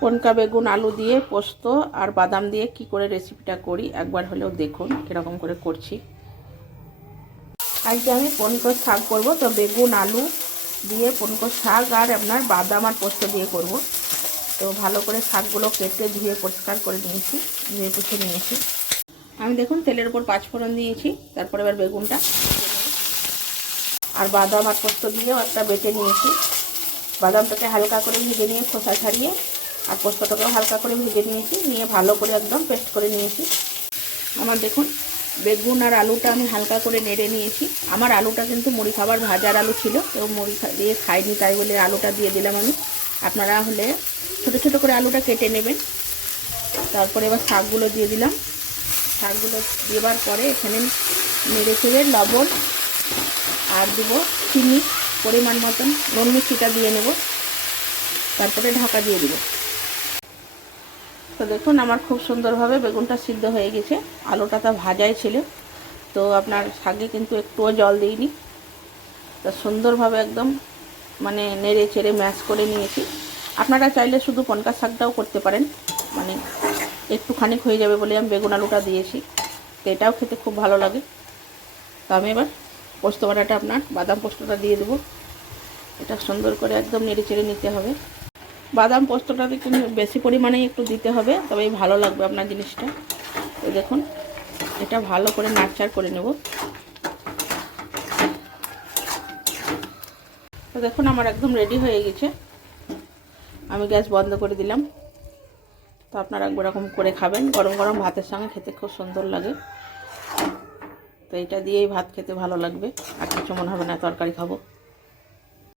পনকা বেগুন আলু দিয়ে পোস্ত আর বাদাম দিয়ে কি করে রেসিপিটা করি একবার হলেও দেখুন কীরকম করে করছি। আজকে আমি পনকো শাক করব, তো বেগুন আলু দিয়ে পনকো শাক আর আপনার বাদাম আর পোস্ত দিয়ে করব। তো ভালো করে শাকগুলো কেটে ধুয়ে পরিষ্কার করে নিয়েছি, ধুয়ে পুছে নিয়েছি। আমি দেখুন তেলের উপর 5 ফোড়ন দিয়েছি, তারপর এবার বেগুনটা আর বাদাম আর পোস্ত দিয়েও একটা বেটে নিয়েছি। বাদামটাকে হালকা করে ভেজে নিয়ে খোসা ছাড়িয়ে আর পোস্তটাকেও হালকা করে ভেজে নিয়েছি, নিয়ে ভালো করে একদম পেস্ট করে নিয়েছি। আমার দেখুন বেগুন আর আলুটা আমি হালকা করে নেড়ে নিয়েছি। আমার আলুটা কিন্তু মুড়ি খাবার ভাজার আলু ছিল, তো মুড়ি দিয়ে খাইনি, তাই বলে আলুটা দিয়ে দিলাম আমি। আপনারা হলে ছোটো ছোটো করে আলুটা কেটে নেবেন। তারপরে এবার শাকগুলো দিয়ে দিলাম। শাকগুলো দেওয়ার পরে এখানে নেড়ে চেড়ে লবণ আর দেবো চিনি পরিমাণ মতন, নুন মিষ্টিটা দিয়ে নেব, তারপরে ঢাকা দিয়ে দেবো। তো দেখুন আমার খুব সুন্দরভাবে বেগুনটা সিদ্ধ হয়ে গেছে, আলুটা তো ভাজাই ছিল, তো আপনার শাকে কিন্তু একটুও জল দিইনি। তো সুন্দরভাবে একদম মানে নেড়ে চেড়ে ম্যাশ করে নিয়েছি। আপনারা চাইলে শুধু পনকা শাকটাও করতে পারেন, মানে একটুখানি হয়ে যাবে বলে আমি বেগুন আলুটা দিয়েছি, তো এটাও খেতে খুব ভালো লাগে। তো আমি এবার পোস্ত বাটাটা আপনার বাদাম পোস্তটা দিয়ে দেবো। এটা সুন্দর করে একদম নেড়ে চেড়ে নিতে হবে। বাদাম পোস্তটাতে কিন্তু বেশি পরিমাণেই একটু দিতে হবে, তবেই ভালো লাগবে আপনার জিনিসটা। তো দেখুন এটা ভালো করে নাড়চাড় করে নেব। তো দেখুন আমার একদম রেডি হয়ে গেছে, আমি গ্যাস বন্ধ করে দিলাম। তো আপনারা একবার এরকম করে খাবেন, গরম গরম ভাতের সঙ্গে খেতে খুব সুন্দর লাগে। তো এটা দিয়েই ভাত খেতে ভালো লাগবে, আর কিছু মনে হবে না তরকারি খাবো।